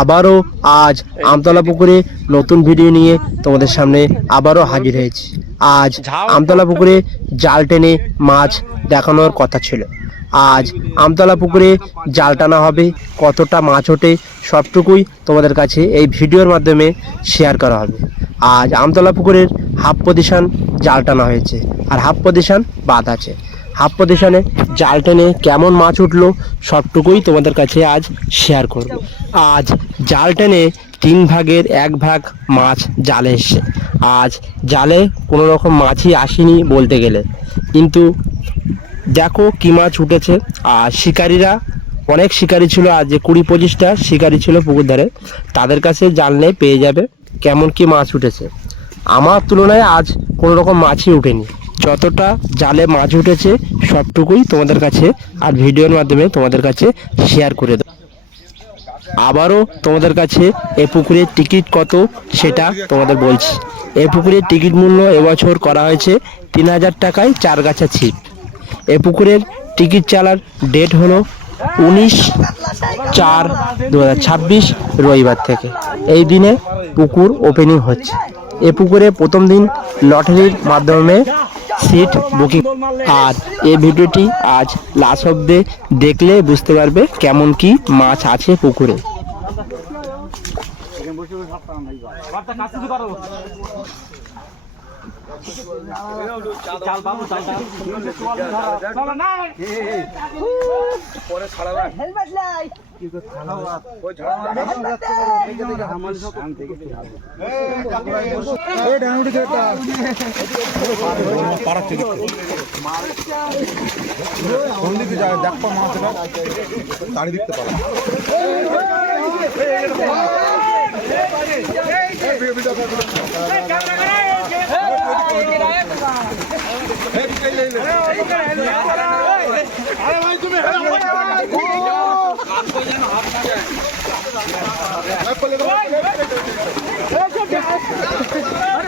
আবারও আজ আমতলা পুকুরে নতুন ভিডিও নিয়ে তোমাদের সামনে আবারও হাজির হয়েছি। আজ আমতলা পুকুরে জাল টেনে মাছ দেখানোর কথা ছিল। আজ আমতলা পুকুরে জাল টানা হবে, কতটা মাছ ওঠে সবটুকুই তোমাদের কাছে এই ভিডিওর মাধ্যমে শেয়ার করা হবে। আজ আমতলা পুকুরের হাফ পজিশন জাল টানা হয়েছে আর হাফ পজিশন বাদ আছে। হাফ পজিশনে জাল টেনে কেমন মাছ উঠলো সবটুকুই তোমাদের কাছে আজ শেয়ার করব। আজ জাল টেনে 3 ভাগের 1 ভাগ মাছ জালে এসছে। আজ জালে কোনো রকম মাছই আসেনি বলতে গেলে, কিন্তু দেখো কি মাছ উঠেছে। আর শিকারীরা অনেক শিকারী ছিল, আজ যে 20-25টা শিকারী ছিল পুকুর ধারে, তাদের কাছে জানলে পেয়ে যাবে কেমন কি মাছ উঠেছে। আমার তুলনায় আজ কোনো রকম মাছই উঠেনি, যতটা জালে মাছ উঠেছে সবটুকুই তোমাদের কাছে আর ভিডিওর মাধ্যমে তোমাদের কাছে শেয়ার করে দেব। আবারও তোমাদের কাছে এ পুকুরের টিকিট কত সেটা তোমাদের বলছি। এ পুকুরের টিকিট মূল্য এবছর করা হয়েছে 3000 টাকায় 4 গাছা ছিপ। এ পুকুরের টিকিট চালার ডেট হলো 19/4/2026 রবিবার থেকে। এই দিনে পুকুর ওপেনিং হচ্ছে। এ পুকুরে প্রথম দিন লটারির মাধ্যমে সিট বুকিং। আর এই ভিডিওটি আজ লাস্ট অব্দি দেখলে বুঝতে পারবে কেমন কি মাছ আছে পুকুরে।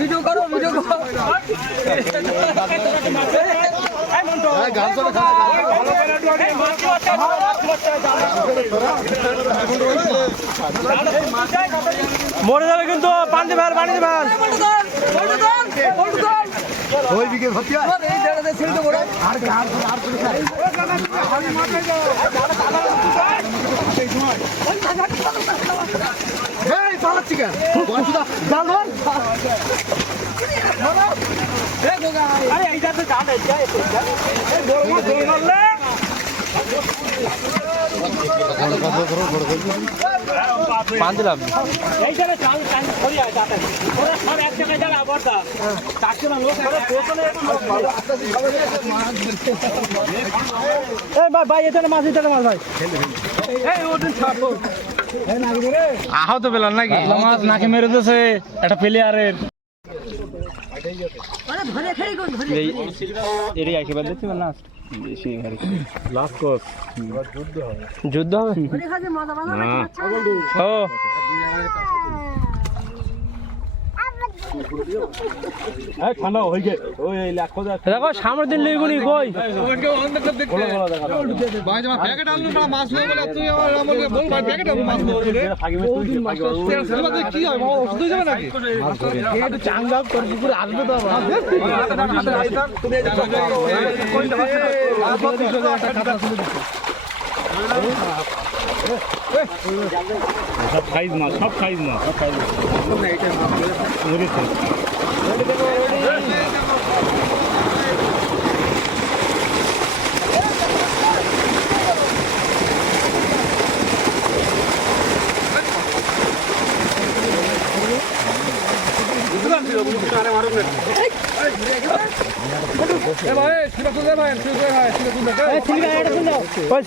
ভিডিও করো মরে যাবে কিন্তু পানি ভাল ওই দিকে ভর্তি হয় এই জায়গাতে ছিল তো বড় আর এই চালাচ্ছি কেন জাল ধর এই গোগা আরে এই জায়গাতে জাল আছে এই বড় মাছ ধরে মারলে বাঁধলাম এই জায়গায় চাল চাল পড়ে আছে যাতে ওরা সব এক জায়গায় যারা আবর্তা চারজন লোক করে পোছনে এই ভাই এখানে মাছ ভাই এই ওদিন ছাড়ো এই নাকি রে আহত পেলাম নাকি মাছ নাকি মেরে দিয়েছে একটা প্লেয়ারের আরে ধরে খেই কোন ধরে এরই একেবারে দিতে না বেশি ঘরে লাস্ট কোর্স যুদ্ধ হবে ধরে খাজে মজা ও এই ঠান্ডা হই গে ওই লাখ খোঁজা দেখো সামনের দিন লইগুনি কই ওকে অন্ধ করে দেখতে ভাই যা প্যাকেট আনলো না মাছ লই বলে তুই আমাকে বল ভাই প্যাকেট আনলো মাছ লই রে ফাগি মে তুই মাছ লই কি হয় বাবা ওষুধ হয়ে যাবে নাকি একটু চাঙ্গা তোর পুকুরে আসবে তো তুমি সব খাইজ না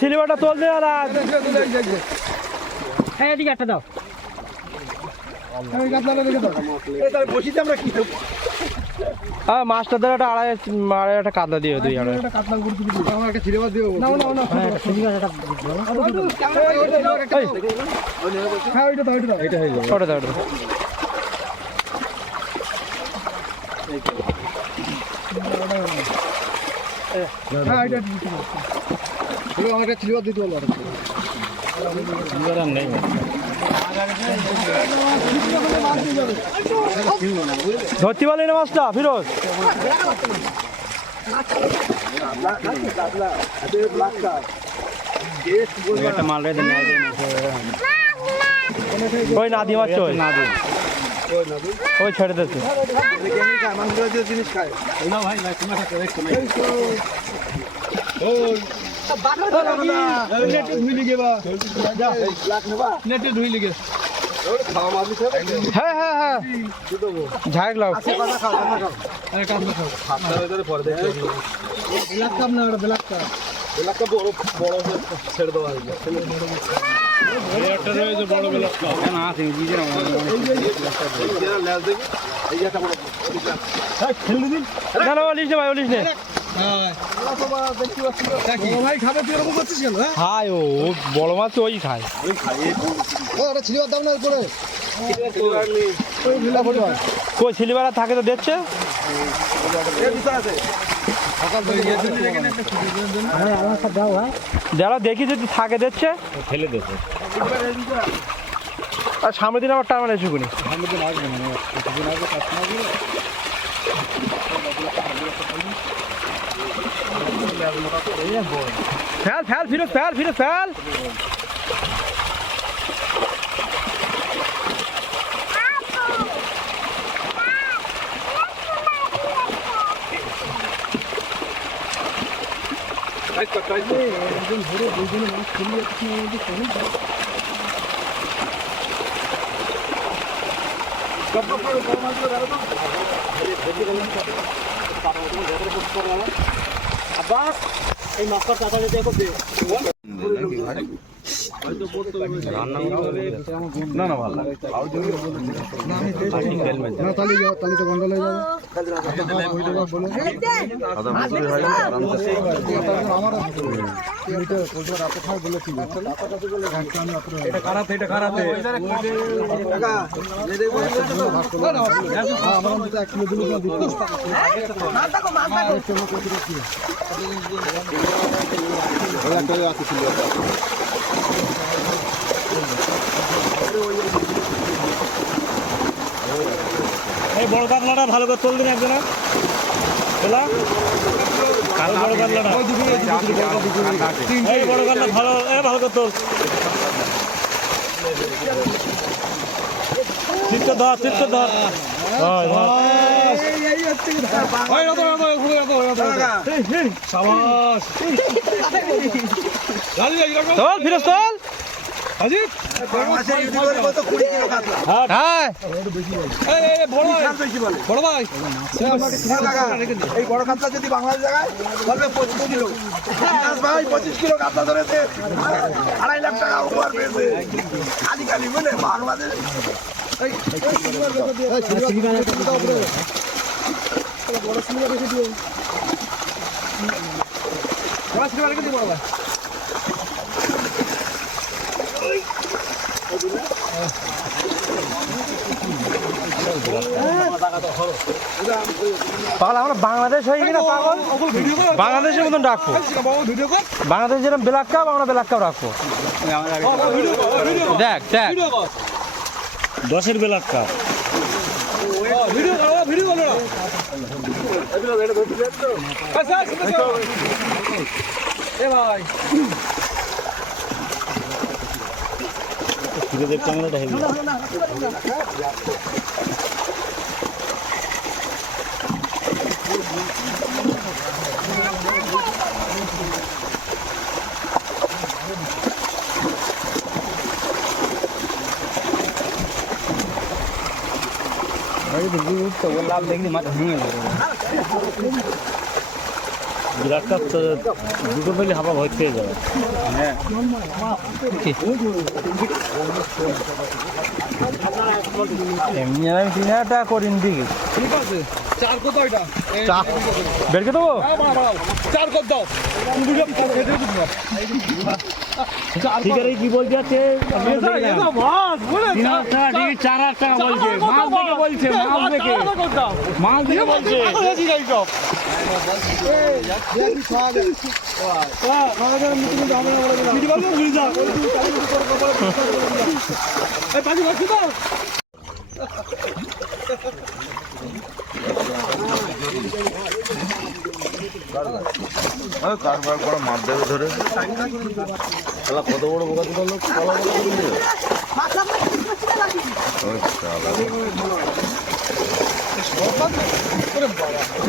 সিলিবারটা তোল দে এদিকে একটা দাও মাছটা ধরে একটা আড়াই একটা কাতলা দিয়ে দুই আড়াই হ্যাঁ এটা ঠিক আছে পুরো আমাকে চিলিবার দিতে বলো আর নেই ধরতে পারলি না মাছটা ফিরোজ? ওই না দিয়ে মাছ ওই ছেড়ে দিচ্ছে জিনিস খায় হ্যাঁ হ্যাঁ হ্যাঁ ঝাঁক লাও ছেড়ে দেওয়া বড় বেলা ভাই ওলিস নে ভাই খাবে তুই এরকম করছিস কেন? খায় ও বড় মাছ ওই খায় ছিলিবার দাম না করে কই ছিলিবারা থাকে তো দেখছে যারা দেখি যদি থাকে দেখছে ফেলে দেবে আর সামনের দিন আবার টার্মানে শুকুনি ফেল ফেল ফিরোজ ফেল ফিরোজ ফেল এই মাছটা টাকা দিতে করবে না না ভালো না তাহলে তো গন্ডল হয়ে যাবে এটা খারাপ এই বড় কাতলাটা ভালো করে তোল দিন একজন বড় কাতলাটা এই বড় কাতলা ভালো ভালো করে তোল চিত্ত ধর চিত্ত ধর চল ফিরোজ চল বড় ভাই এই বড় কাতলা যদি বাংলাদেশ জায়গায় বলবে 25 কিলো ভাই 25 কিলো কাতলা ধরেছে 2.5 লাখ টাকা উপহার পেয়েছে খালি খালি বলে বাংলাদেশ বড় সিনেমা রেখে দিও বড় সিনেমা রেখে দিও বড় ভাই পাগল আমরা বাংলাদেশ হয়ে গেলে পাগল বাংলাদেশের মতন রাখবো বাংলাদেশ যেরকম ব্ল্যাক কাপ আমরা ব্ল্যাক কাপ রাখবো দেখ দেখ 10-এর ব্ল্যাক কাপ ক্যামেরাটা হেভি লাভ দেখলি মাথা ভেঙে বিরাট কাপ তো দুটো পেলে হাওয়া ভয় পেয়ে যাবে হ্যাঁ এমনি আমি 3000 টাকা করিন দিকে ঠিক আছে চার কত এটা বের করে দেবো চার কত দাও ঠিক আছে কি বলতে যাচ্ছে 4,000 টাকা বলছে মাছ দেখে বলছে মাছ দেখে বলছে কারবার করা মার দেবে ধরে কত বড় বোকা দুটো লোক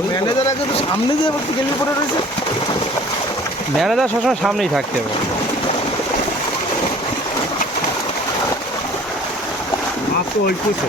ম্যানেজার আগে তো সামনে দিয়ে গেলি পরে রয়েছে। ম্যানেজার সবসময় সামনেই থাকতে হবে। মাছ তো হইতেছে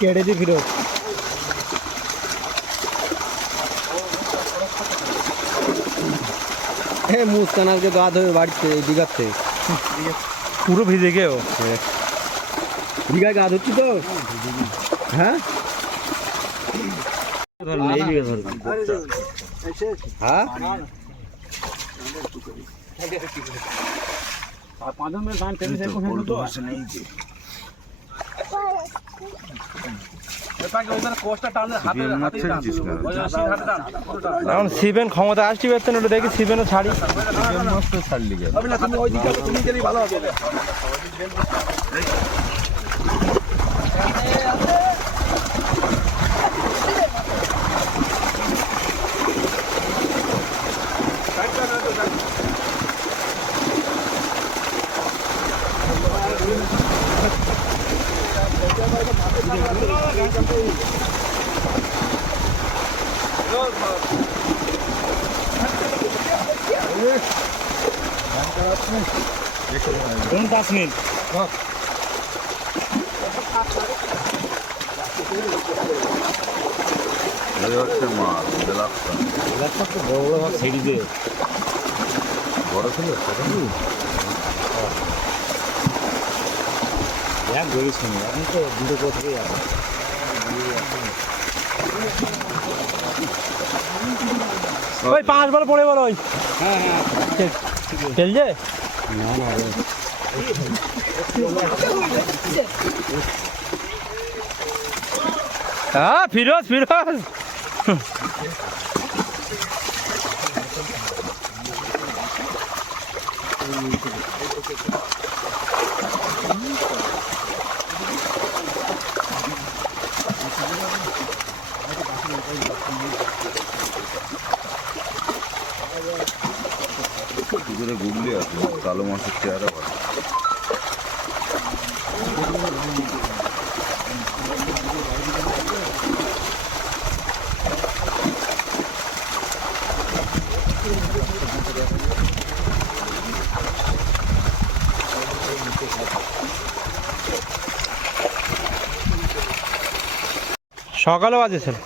কেড়ে দি ফিরো মুস্কান আজকে গা ধরে বাড়িতে দীঘার থেকে পুরো ভিজে গেও দীঘায় গা ধরছি তো। হ্যাঁ হ্যাঁ এখন সিবেন ক্ষমতা আসতে পারতেন, ওটা দেখি সিবেনও ছাড়ি। ছাড়লি গেল হচ্ছে মাছ বড় ছিল এখন তো দুটো কোথায় যাবে। ওই 5 বল পড়ে বল ওই। হ্যাঁ হ্যাঁ খেলছে না না হ্যাঁ ফিরোজ ফিরোজ পুকুরে গুগলি আছে কালো মাছের চেহারা ভালো। সকালে বাজেছিল।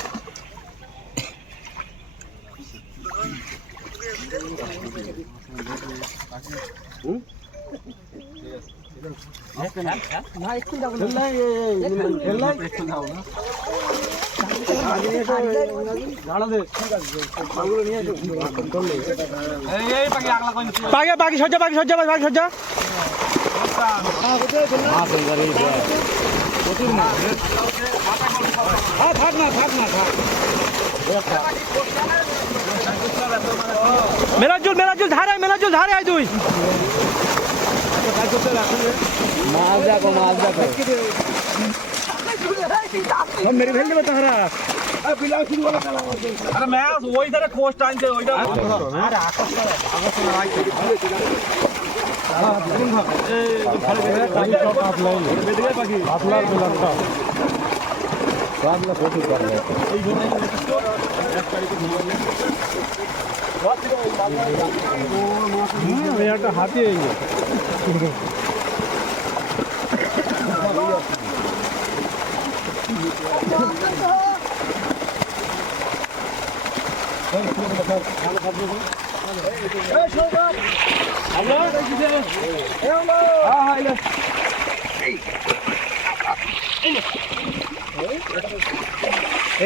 পাখি সজ্জা পাখি সজ্জা পাখি সজ্জা মেলাজুল মেলাজুল ধারে আয় তুই মাছ দেখো মাছ দেখো মেরে ফেল দেবে তাহারা। আরে ম্যাচ ওই ধারে কোস্ট আনছে ওইটা একটা হাতি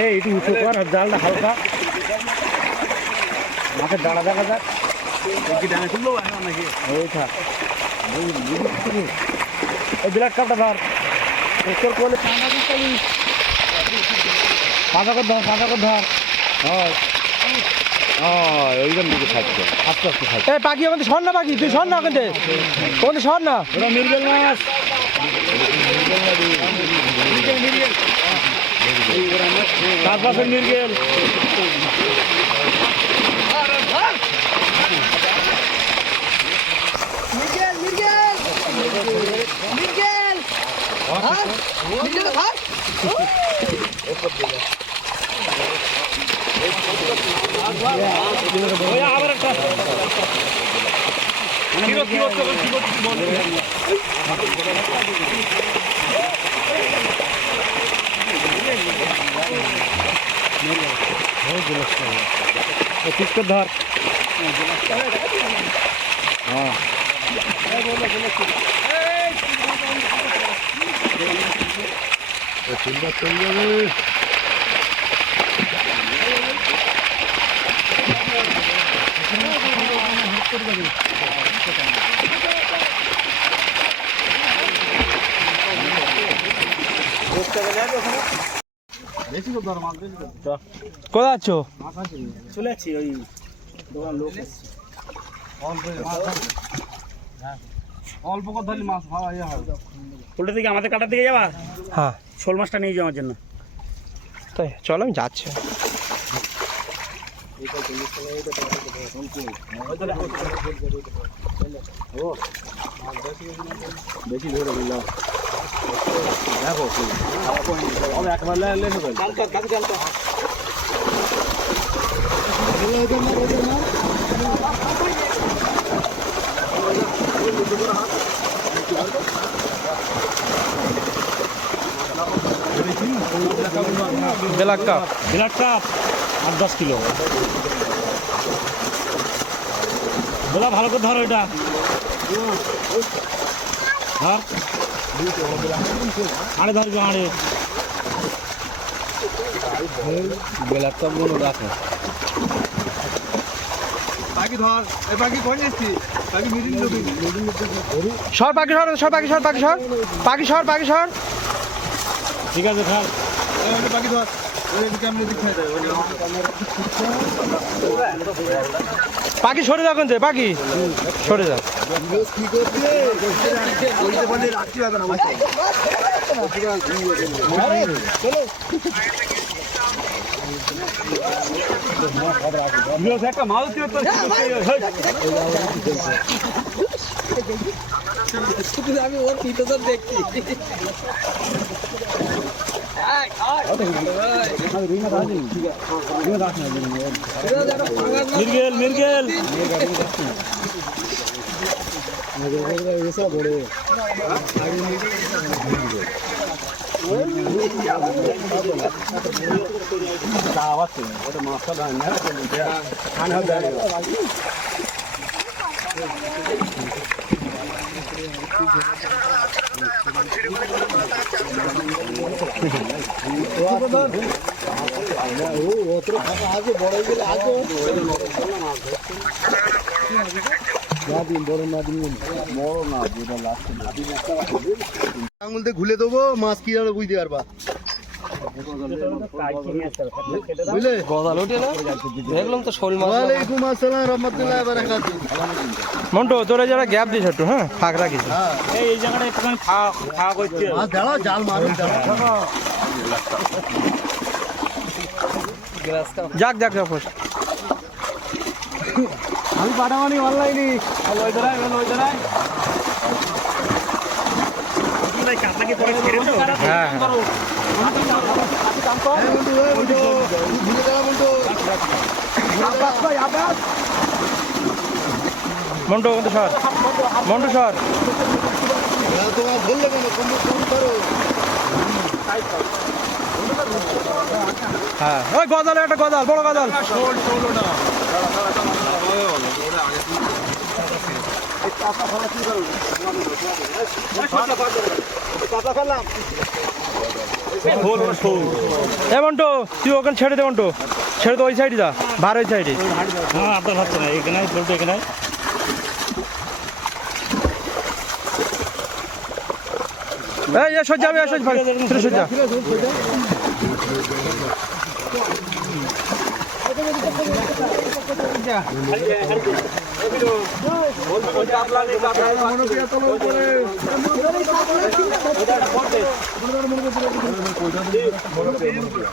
এই একটু উঁচু কর আর জালটা হালকা মাছের ডানা দেখা যাক ডানা তুললো নাকি ওই থাক ওই বিরাট কাপটা ধর তোর কোলে পাঁচা কর ধর হয় ওইখান দিকে থাকছে আস্তে আস্তে থাকছে এই পাখি আমাদের সর না পাখি তুই সর না ওখান থেকে কোনটা সর না ওরা মিরগেল মাছ চার পাশের মিরগেল আবার একটা ধর হ্যাঁ চলে যাবে কোথায় আছো চলে যাচ্ছি ওই দোকান লোক অল্প কথা ধরলে মাছ ভালো ইয়ে হবে উল্টো দিকে আমাদের কাটার দিকে যাবা হ্যাঁ শোল মাছটা নিয়ে যাওয়ার জন্য তাই চলো আমি যাচ্ছি বেশি ধরে দিলাম দেখো একবার ব্ল্যাক কাপ 8-10 কিলো বলা ভালো করে ধরো এটা ধর আড়ে ধরবে আড়ে ব্ল্যাক কাপ গুলো রাখো বাকি ধর এই বাকি কোন যাচ্ছি বাকি মিডিল সর পাখি সর ঠিক আছে ধর বাকি ধর পাখি সরে যাও কিন্তু পাখি সরে যাও একটা মাছ আমি ওর পিঠে দেখছি মিরগেল আঙুল দিয়ে ঘুলে দেবো মাছ কি হবে বুঝতে পারবা বুঝলে দেখলাম তো শোল মাছ ওয়ালাইকুম আসসালাম রহমতুল্লাহ বারাকাতুহু মন্টু তোরা যারা গ্যাপ দিস একটু হ্যাঁ ফাঁক রাখিস এই জায়গাটা একটুখানি খাওয়া করছে মাছ দাঁড়াও জাল মারুন যাক আমি পাঠামানি অনলাইনে ওই ধরাই হ্যাঁ মন্টু সর মন্টু সর হ্যাঁ ওই গজাল একটা গজাল বড় গজাল এ মন্টু তুই ওখানে ছেড়ে দে মন্টু ছেড়ে দে ওই সাইডে যা বার ওই সাইডে হ্যাঁ আপনার হচ্ছে না এখানে বলতো এখানে এই সজ্জা আমি সজ্জা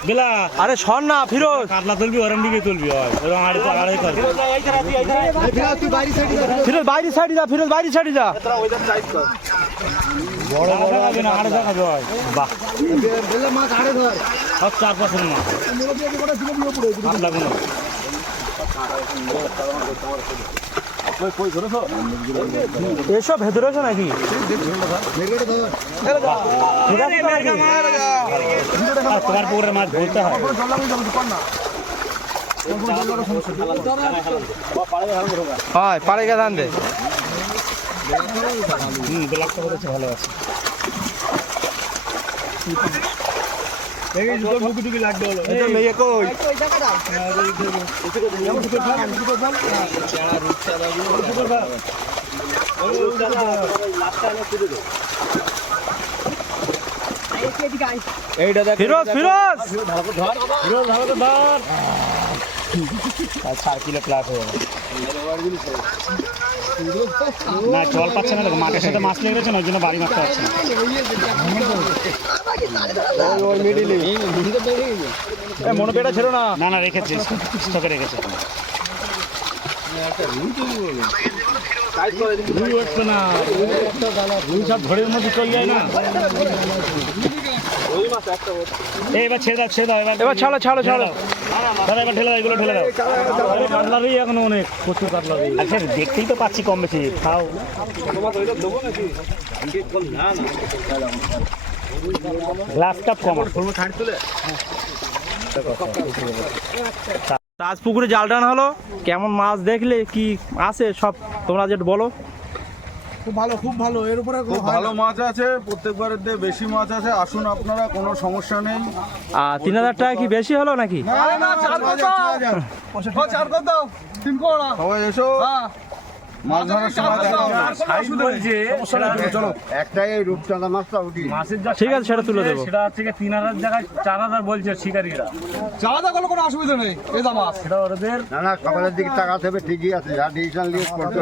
বেলা আরে সর না ফিরোজ কাতলা তুলবি ওরম দিকে তুলবি হয় ওরম আড়াই করবি ফিরোজ বাইরে সাইডে যা ফিরোজ বাইরে সাইডে যা বড় বড় হবে না আড়ে দেখাবে হয় বাহ সব 4-5 মাছ কাতলা গুলো এসব ভেতরে আছে নাকি তোমার পুকুরের মাছ বলতে হয় হয় পাড়ে গিয়ে ধান দে ব্লকটা করেছে ভালো আছে মুখটুকি লাগবে হলো ফিরোজ ফিরোজ 4 কিলো প্লাস হয়ে না জল পাচ্ছে না দেখো মাঠের সাথে মাছ লেগে গেছে না ওই জন্য বাড়ি মারতে পারছে না মনে পেটা ছিল না না না রেখেছে স্টকে রেখেছে রুই উঠবে না রুই সব ঘরের মধ্যে চলে যায় না এবার ছেড়ে দাও এবার ছাড়ো ছাড়ো ছাড়ো দাদা এবার ঠেলে দাও এগুলো ঠেলে দাও কাতলারই এখন অনেক প্রচুর কাতলারই আচ্ছা দেখতেই তো পাচ্ছি কম বেশি খাও গ্লাস কাপ কম রাজপুকুরে জাল টানা হলো কেমন মাছ দেখলে কি আছে সব তোমরা যেটা বলো খুব ভালো এর উপরে খুব ভালো মাছ আছে প্রত্যেকবারের দিয়ে বেশি মাছ আছে আসুন আপনারা কোনো সমস্যা নেই আর 3000 টাকা কি বেশি হলো নাকি সবাই এসো মাছ ধরার সময় দেখা হবে। চলো একটাই রূপচাঁদা মাছটা উঠি মাছের যা ঠিক আছে সেটা তুলে দেবো সেটা হচ্ছে 3000 জায়গায় 4000 বলছে শিকারীরা চাঁদা করলে কোনো অসুবিধা নেই এই দাম সেটা ওদের না সকালের দিকে টাকা দেবে ঠিকই আছে যা ডিসিশন নিয়ে করতে